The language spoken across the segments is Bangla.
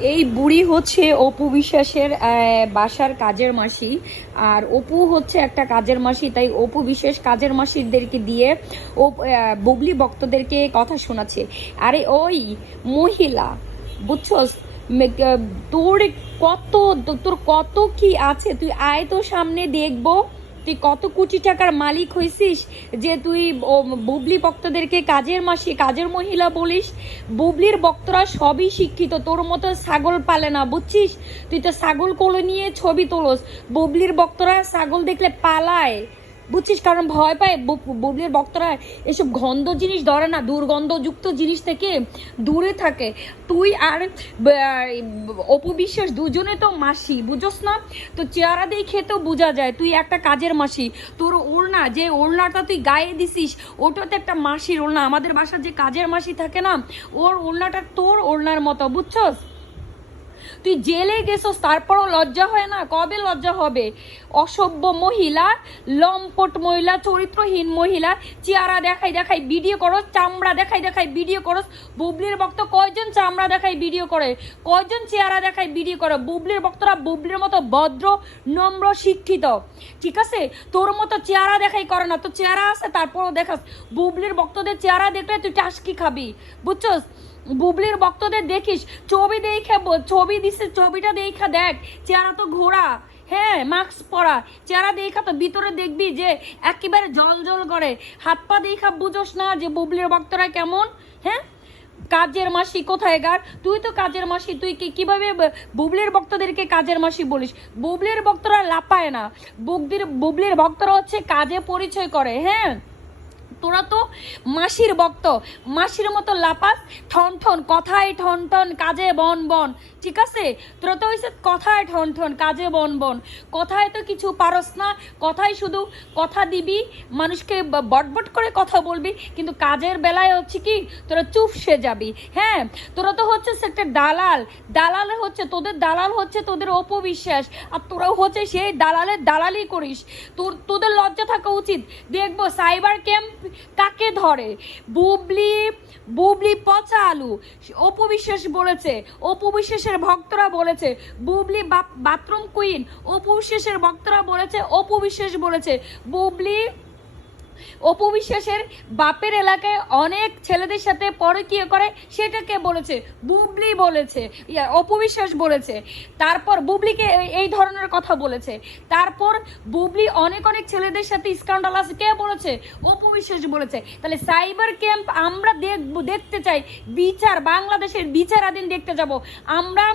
এই বুড়ি হচ্ছে অপু বিশ্বাসের বাসার কাজের মাসি। আর অপু হচ্ছে একটা কাজের মাসি, তাই অপু বিশ্বাস কাজের মাসিদেরকে দিয়ে ও বুবলি ভক্তদেরকে কথা শোনাচ্ছে। আরে ওই মহিলা, বুঝছস, তোর তোর কত কি আছে, তুই আয় তো সামনে দেখবো। তুই কত কোটি টাকার মালিক হইছিস যে তুই বুবলি ভক্তদেরকে কাজের মাসি কাজের মহিলা বলিস। বুবলির ভক্তরা সবই শিক্ষিত, তোর মতো ছাগল পালে না, বুঝছিস? তুই তো ছাগল কোলে নিয়ে ছবি তোলস। বুবলির ভক্তরা ছাগল দেখলে পালায়, বুঝছিস, কারণ ভয় পায়। বুবলির ভক্তরা এসব গন্ধ জিনিস ধরে না, দুর্গন্ধযুক্ত জিনিস থেকে দূরে থাকে। তুই আর অপু বিশ্বাস দুজনে তো মাসি, বুঝোস না? তো চেহারা দেখে তো বোঝা যায় তুই একটা কাজের মাসি। তোর ওড়না, যে ওড়নাটা তুই গায়ে দিছিস, ওটা তো একটা মাসির ওড়না। আমাদের বাসার যে কাজের মাসি থাকে না, ওর ওড়নাটা তোর ওড়নার মতো, বুঝছস? তুই জেলে গেছস, তারপরও লজ্জা হয় না? কবে লজ্জা হবে? অসভ্য মহিলা, লম্পট মহিলা, চরিত্রহীন মহিলা। চেহারা দেখাই দেখাই ভিডিও করস, চামড়া দেখাই দেখাই ভিডিও করস। বুবলির ভক্ত কয়জন চামড়া দেখাই ভিডিও করে, কয়জন চেহারা দেখাই ভিডিও করে? বুবলির ভক্তরা বুবলির মতো ভদ্র, নম্র, শিক্ষিত, ঠিক আছে? তোর মতো চেহারা দেখাই করে না। তো চেহারা আছে তারপরও দেখাস। বুবলির ভক্তদের চেহারা দেখলে তুই টাসকি খাবি, বুঝছস? বুবলির ভক্তদের দেখিস, ছবি দেখে, ছবি দিছে, ছবিটা দেখা দেখ, চেহারা তো ঘোরা। হ্যাঁ, মাস্ক পরা, চেহারা দেখা তো ভিতরে দেখবি যে একেবারে জল জল করে। হাত পা দেখা বুঝোস না যে বুবলির ভক্তরা কেমন? হ্যাঁ, কাজের মাসি কোথায় গার? তুই তো কাজের মাসি, তুই কিভাবে বুবলির ভক্তদেরকে কাজের মাসি বলিস? বুবলির ভক্তরা লাপায় না, বুবলির ভক্তরা হচ্ছে কাজে পরিচয় করে। হ্যাঁ, তোরা তো মাসির ভক্ত, মাসির মতো লাপাস, ঠন ঠন, কথায় ঠন ঠন, কাজে বন বন, ঠিক আছে? তোরা তো হয়েছে কথায় ঠন ঠন, কাজে বন বন। কথায় তো কিছু পারস না, কথায় শুধু কথা দিবি, মানুষকে বটবট করে কথা বলবি, কিন্তু কাজের বেলায় হচ্ছে কি তোরা চুপসে যাবি। হ্যাঁ, তোরা তো হচ্ছে একটা দালাল। দালাল হচ্ছে তোদের, দালাল হচ্ছে তোদের অপবিশ্বাস, আর তোরাও হচ্ছে সেই দালালের দালালি করিস। তোদের লজ্জা থাকা উচিত। দেখবো সাইবার ক্যাম্প কাকে ধরে। বুবলি বুবলি পচা আলু, অপু বিশ্বাস বলেছে, অপু বিশ্বাসের ভক্তরা বলেছে। বুবলি বাথরুম কুইন, অপু বিশ্বাসের ভক্তরা বলেছে, অপু বিশ্বাস বলেছে। বুবলি অপু বিশ্বাসের বাপের এলাকায় অনেক ছেলেদের সাথে পরকীয়া করে, সেটাকে বলেছে, বুবলি বলেছে, অপু বিশ্বাস বলেছে। তারপর বুবলিকে এই ধরনের কথা বলেছে। তারপর বুবলি অনেক অনেক ছেলেদের সাথে স্ক্যান্ডাল আছে, কে বলেছে? অপু বিশ্বাস বলেছে। তাহলে সাইবার ক্যাম্প আমরা দেখতে চাই, বিচার, বাংলাদেশের বিচারাধীন দেখতে যাব আমরা।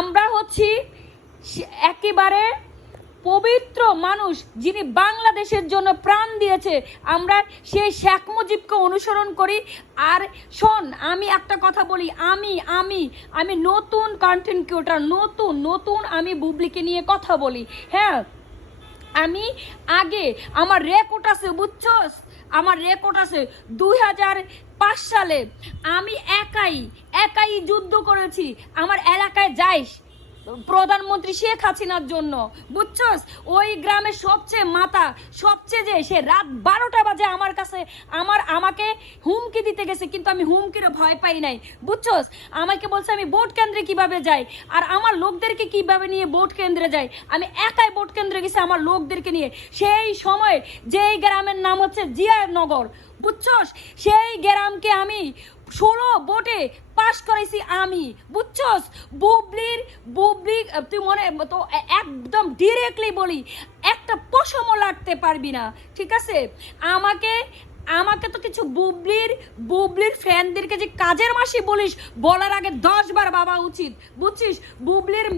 আমরা হচ্ছি একেবারে পবিত্র মানুষ, যিনি বাংলাদেশের জন্য প্রাণ দিয়েছে। আমরা সেই শেখ মুজিবকে অনুসরণ করি। আর শোন, আমি একটা কথা বলি, আমি আমি আমি নতুন কন্টেন্ট ক্রিয়েটর, নতুন আমি বুবলিকে নিয়ে কথা বলি। হ্যাঁ, আমি আগে আমার রেকর্ড আছে, বুঝছস? আমার রেকর্ড আছে 2005 সালে আমি একাই যুদ্ধ করেছি। আমার এলাকায় যাইস, প্রধানমন্ত্রী শেখ হাসিনার জন্য, বুঝছস? ওই গ্রামের সবচেয়ে মাথা, সবচেয়ে যে সে রাত 12টা বাজে আমার কাছে আমাকে হুমকি দিতে গেছে, কিন্তু আমি হুমকির ভয় পাই নাই, বুঝছস? আমাকে বলছে আমি ভোট কেন্দ্রে কিভাবে যাই, আর আমার লোকদেরকে কিভাবে নিয়ে ভোট কেন্দ্রে যাই। আমি একাই ভোট কেন্দ্রে গেছি আমার লোকদেরকে নিয়ে। সেই সময় যেই গ্রামের নাম হচ্ছে জিয়ানগর, বুঝছস? সেই গ্রামকে আমি 16 ভোটে পাশ করাইছি আমি, বুঝছস? বুবলি তুই মনে তো একদম ডিরেক্টলি বলি, একটা পশমও লাগতে পারবি না, ঠিক আছে? আমাকে তো কিছু বুবলির ফ্যানদেরকে যে কাজের মাসি বলিস, বলার আগে 10 বার ভাবা উচিত, বুঝছিস? বুবলির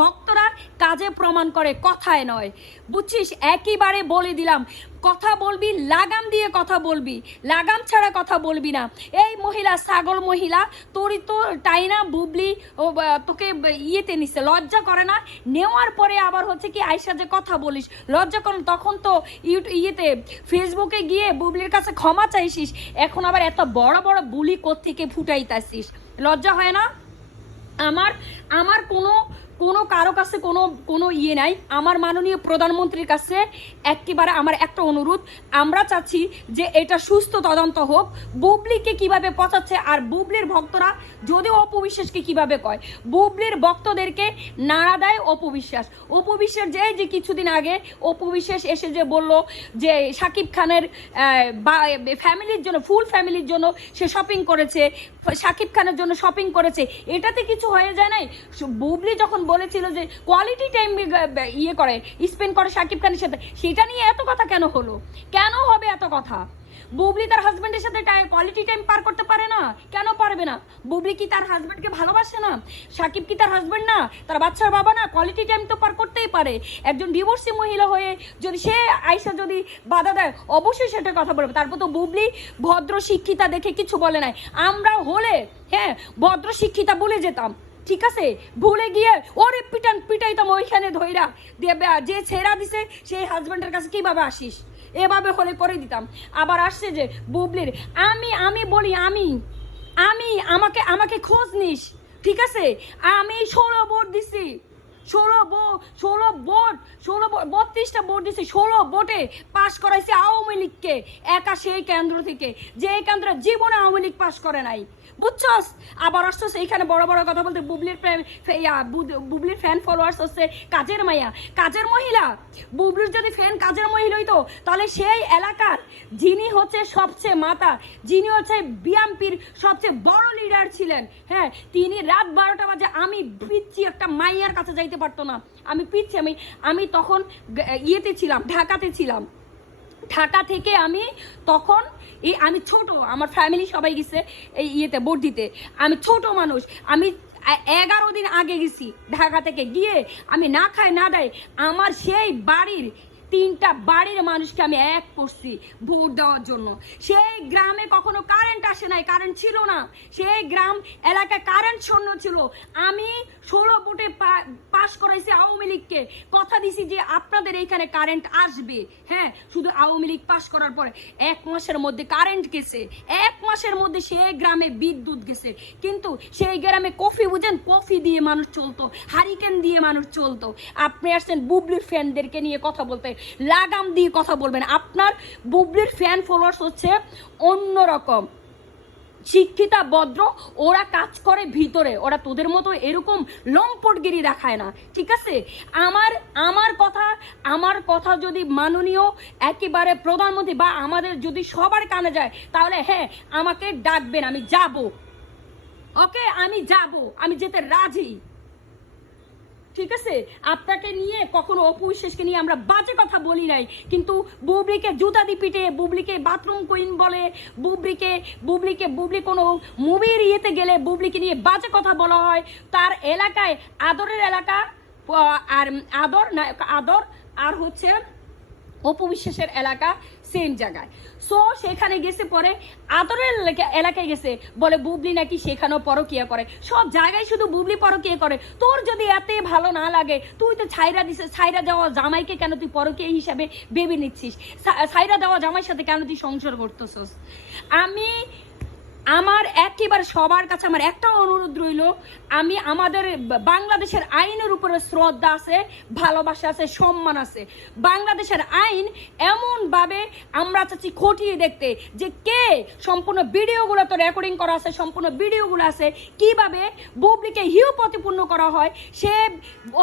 ভক্তরা কাজে প্রমাণ করে, কথায় নয়, বুঝছিস? একইবারে বলে দিলাম, কথা বলবি লাগাম দিয়ে কথা বলবি, লাগাম ছাড়া কথা বলবি না। এই মহিলা, ছাগল মহিলা, তোরই তো তাই না বুবলি তোকে ইয়েতে নিচ্ছে, লজ্জা করে না? নেওয়ার পরে আবার হচ্ছে কি আয়সা যে কথা বলিস, লজ্জা কর? তখন তো ইয়েতে ফেসবুকে গিয়ে বুবলির কাছে ক্ষমা চাইছিস, এখন আবার এত বড় বড় বুলি কোত্থেকে ফুটাইতাছিস, লজ্জা হয় না? আমার আমার কোনো কোনো কারো কাছে কোনো কোনো ইয়ে নাই। আমার মাননীয় প্রধানমন্ত্রীর কাছে একেবারে আমার একটা অনুরোধ, আমরা চাচ্ছি যে এটা সুস্থ তদন্ত হোক, বুবলিকে কিভাবে পচাচ্ছে আর বুবলির ভক্তরা যদিও অপু বিশ্বাসকে কিভাবে কয়, বুবলির ভক্তদেরকে নাড়া দেয় অপু বিশ্বাস। অপু বিশ্বাস যে কিছুদিন আগে অপু বিশ্বাস এসে যে বলল যে শাকিব খানের ফ্যামিলির জন্য, ফুল ফ্যামিলির জন্য সে শপিং করেছে, শাকিব খানের জন্য শপিং করেছে, এটাতে কিছু হয়ে যায় নাই। বুবলি যখন বলেছিল যে কোয়ালিটি টাইম ইয়ে করে, স্পেন্ড করে শাকিব খানের সাথে, সেটা নিয়ে এত কথা কেন হলো? কেন হবে এত কথা? বুবলি তার হাজবেন্ডের সাথে কোয়ালিটি টাইম পার করতে পারে না? কেন পারবে না? বুবলি কি তার হাজবেন্ডকে ভালোবাসে না? শাকিব কি তার হাজবেন্ড না? তার বাচ্চার বাবা না? কোয়ালিটি টাইম তো পার করতেই পারে। একজন ডিভোর্সি মহিলা হয়ে যদি সে আইসা যদি বাধা দেয়, অবশ্যই সেটা কথা বলবে। তারপর তো বুবলি ভদ্র শিক্ষিতা দেখে কিছু বলে নাই। আমরা হলে হ্যাঁ ভদ্র শিক্ষিতা বলে যেতাম, ঠিক আছে, ভুলে গিয়ে ওরে পিটাইতাম ওইখানে ধইরা দিয়ে, যে ছেড়া দিছে সেই হাজবেন্ডের কাছে কিভাবে আসিস, এভাবে হলে করে দিতাম। আবার আসছে যে বুবলির, আমি বলি আমি আমাকে খোঁজ নিস, ঠিক আছে, আমি 16 ভোট দিছি, 32টা ভোট দিছি, 16 ভোটে পাশ করাইছি আওয়ামী লীগকে একা সেই কেন্দ্র থেকে, যে কেন্দ্রে জীবনে আওয়ামী লীগ পাশ করে নাই, বুঝছস? আবার আসছস এইখানে বড় বড় কথা বলতে, বুবলির ফ্যান ফলোয়ার্স হচ্ছে কাজের মাইয়া, কাজের মহিলা। বুবলির যদি ফ্যান কাজের মহিলা হইতো তাহলে সেই এলাকার যিনি হচ্ছে সবচেয়ে মাতা, যিনি হচ্ছে বিএনপির সবচেয়ে বড় লিডার ছিলেন, হ্যাঁ, তিনি রাত 12টা বাজে, আমি পিচ্ছি একটা মাইয়ার কাছে যাইতে পারতো না, আমি পিচ্ছি, আমি তখন ইয়েতে ছিলাম, ঢাকাতে ছিলাম। ঢাকা থেকে আমি তখন আমি ছোট, আমার ফ্যামিলি সবাই গেছে এই ইয়েতে ভোট দিতে, আমি ছোট মানুষ, আমি 11 দিন আগে গেছি ঢাকা থেকে, গিয়ে আমি না খাই না দেয় আমার সেই বাড়ির 3টা বাড়ির মানুষকে আমি এক করছি ভোট দেওয়ার জন্য। সেই গ্রামে কখনো কারেন্ট আসে নাই, কারেন্ট ছিল না, সেই গ্রাম এলাকায় কারেন্ট শূন্য ছিল। আমি 16 ভোটে পাশ করাইছি আওয়ামী লীগকে, কথা দিছি যে আপনাদের এইখানে কারেন্ট আসবে, হ্যাঁ, শুধু আওয়ামী লীগ পাশ করার পরে 1 মাসের মধ্যে কারেন্ট গেছে, 1 মাসের মধ্যে সেই গ্রামে বিদ্যুৎ গেছে। কিন্তু সেই গ্রামে কফি, বুঝেন, কফি দিয়ে মানুষ চলতো, হারিকেন দিয়ে মানুষ চলতো। আপনি আসছেন বুবলির ফ্যানদেরকে নিয়ে কথা বলতে, লাগাম দিয়ে কথা বলবেন। আপনার বুবলির ফ্যান ফলোয়ার্স হচ্ছে অন্যরকম, শিক্ষিতা, ভদ্র, ওরা কাজ করে ভিতরে, ওরা তোদের মতো এরকম লম্পটগিরি দেখায় না, ঠিক আছে? আমার কথা যদি মাননীয় একেবারে প্রধানমন্ত্রী বা আমাদের যদি সবার কানে যায়, তাহলে হ্যাঁ আমাকে ডাকবেন, আমি যাব, ওকে, আমি যাব, আমি যেতে রাজি, ঠিক আছে? আপনাকে নিয়ে কখনো অপু বিশ্বাসকে নিয়ে আমরা বাজে কথা বলি নাই, কিন্তু বুবলিকে জুতা দি পিটে, বুবলিকে বাথরুম কুইন বলে, বুবলি কোনো মুভির ইয়েতে গেলে বুবলিকে নিয়ে বাজে কথা বলা হয়। তার এলাকায় আদরের এলাকা, আর আদর আর হচ্ছে অপু বিশ্বাসের এলাকা সেম জায়গায়। সো সেখানে গেছে, পরে আদরের এলাকায় গেছে, বলে বুবলি নাকি সেখানেও পরকিয়া করে। সব জায়গায় শুধু বুবলি পরকিয়া করে। তোর যদি এত ভালো না লাগে, তুই তো ছাইরা দেওয়া জামাইকে কেন তুই পরকিয়া হিসাবে ভেবে নিচ্ছিস? ছাইরা দেওয়া জামাইয়ের সাথে কেন তুই সংসার করতেছস? আমার একেবারে সবার কাছে আমার একটা অনুরোধ রইল, আমাদের বাংলাদেশের আইনের উপরে শ্রদ্ধা আছে, ভালোবাসা আছে, সম্মান আছে। বাংলাদেশের আইন এমনভাবে আমরা চাচ্ছি খতিয়ে দেখতে, যে কে সম্পূর্ণ ভিডিওগুলো তো রেকর্ডিং করা আছে, সম্পূর্ণ ভিডিওগুলো আছে, কিভাবে বুবলিকে হিউ প্রতিপূর্ণ করা হয়। সে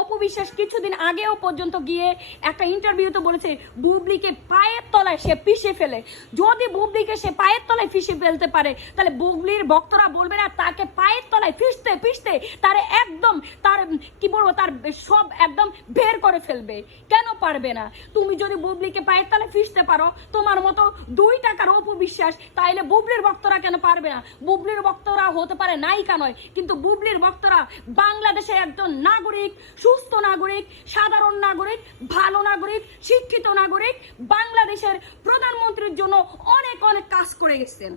অপু বিশ্বাস কিছুদিন আগেও পর্যন্ত গিয়ে একটা ইন্টারভিউতে বলেছে বুবলিকে পায়ের তলায় সে পিষে ফেলে। যদি বুবলিকে সে পায়ের তলায় পিষে ফেলতে পারে, তাহলে বুবলির ভক্তরা বলবে না তাকে পায়ের তলায় পিষতে তার একদম, তার কি বলবো, তার সব একদম বের করে ফেলবে? কেন পারবে না? তুমি যদি বুবলিকে পায়ের তলায় পিষতে পারো, তোমার মতো 2 টাকার অপু বিশ্বাস, তাইলে বুবলির ভক্তরা কেন পারবে না? বুবলির ভক্তরা হতে পারে নায়িকা নয়, কিন্তু বুবলির ভক্তরা বাংলাদেশের একজন নাগরিক, সুস্থ নাগরিক, সাধারণ নাগরিক, ভালো নাগরিক, শিক্ষিত নাগরিক, বাংলাদেশের প্রধানমন্ত্রীর জন্য অনেক অনেক কাজ করে গেছেন।